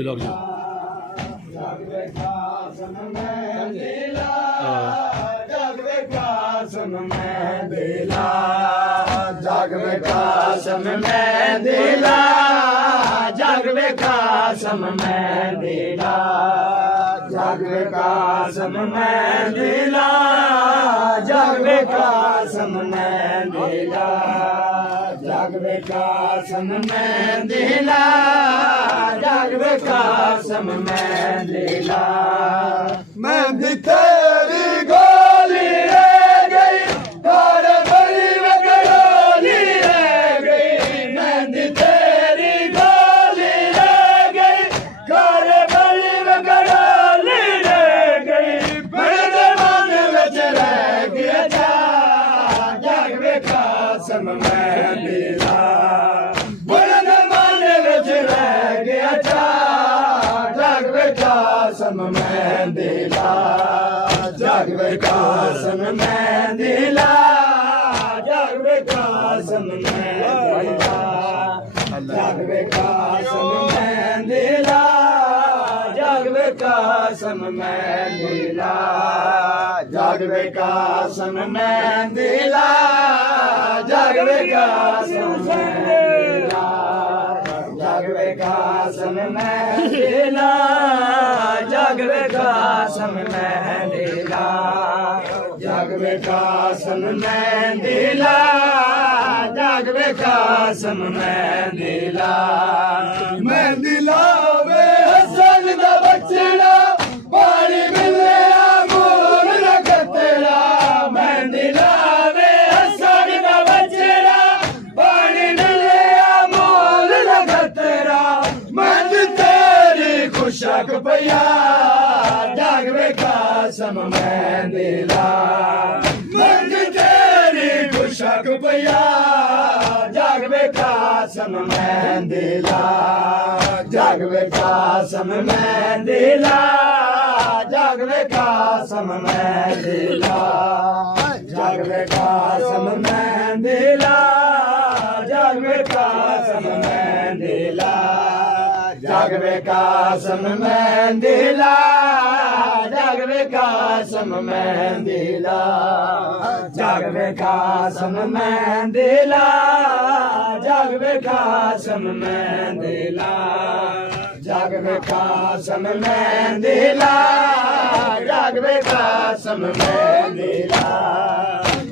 लग जा जग में कासम मैं दिला जग में कासम मैं दिला जग में कासम मैं दिला जग में कासम मैं दिला जग में कासम मैं दिला जग में कासम मैं दिला मैं भी तेरी गोली रह गई और बड़ी वगड़ोली रह गई मैं भी तेरी गोली रह गई और बड़ी वगड़ोली रह गई बड़े मन विच रह गया जग में कासम मैं दिला बड़े मन विच रह गया जग में कासम मैं दिला जग में कासम मैं दिला जग में कासम मैं दिला जग में कासम मैं दिला जग में कासम मैं दिला जग में कासम मैं दिला जग में कासम मैं दिला जग में कासम मैं दिला जग में कासम मैं दिला जग में कासम मैं दिला जग में कासम मैं दिला मैं दिला वे हसन दा बचड़ा पानी मिले अमूल रख तेरा मैं दिला वे हसन दा बचड़ा पानी मिले अमूल रख तेरा मैं तेरी खुशक पिया जग में कासम मैं दिला मैं तेरी खुशक पिया जग में कासम मैं दिला जग में कासम मैं दिला जग में कासम मैं दिला जग में कासम मैं दिला जग में कासम मैं दिला जग में कासम मैं दिला जग में कासम मैं दिला जग में कासम मैं दिला जग में कासम मैं दिला जग में कासम मैं दिला जग में कासम मैं दिला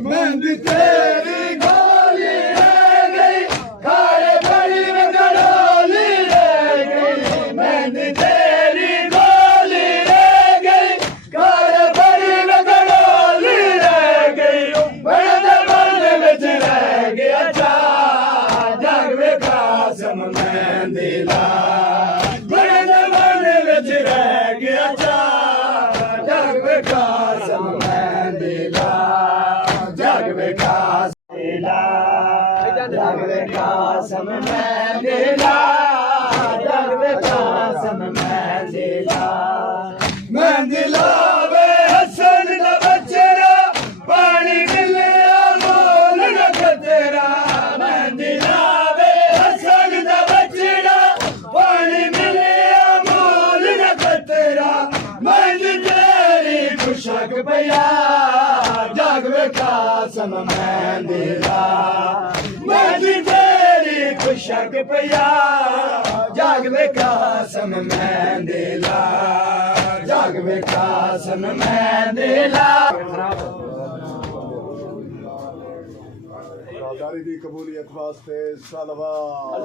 मैं तेरी गोली रह गई खाए बड़ी वगड़ोली रह गई मैं तेरी गोली रह गई खाए बड़ी वगड़ोली रह गई बड़े मन विच रह गया जग में कासम मैं दिला बड़े मन विच रह गया जग में कासम मैं दिला जग में कासम दिला जग में कासम मैं दिला जग में कासम मैं दिला मैं दिला वे हसन दा बचड़ा पानी मिले अमूल रख तेरा मैं दिला वे हसन दा बचड़ा पानी मिले अमूल रख तेरा मैं तेरी खुशक पिया जग में कासम मैं दिला मैं तेरी खुशक पिया जग में कासम मैं दिला जग में कासम मैं दिला दी कबूलियत वास्ते सलवात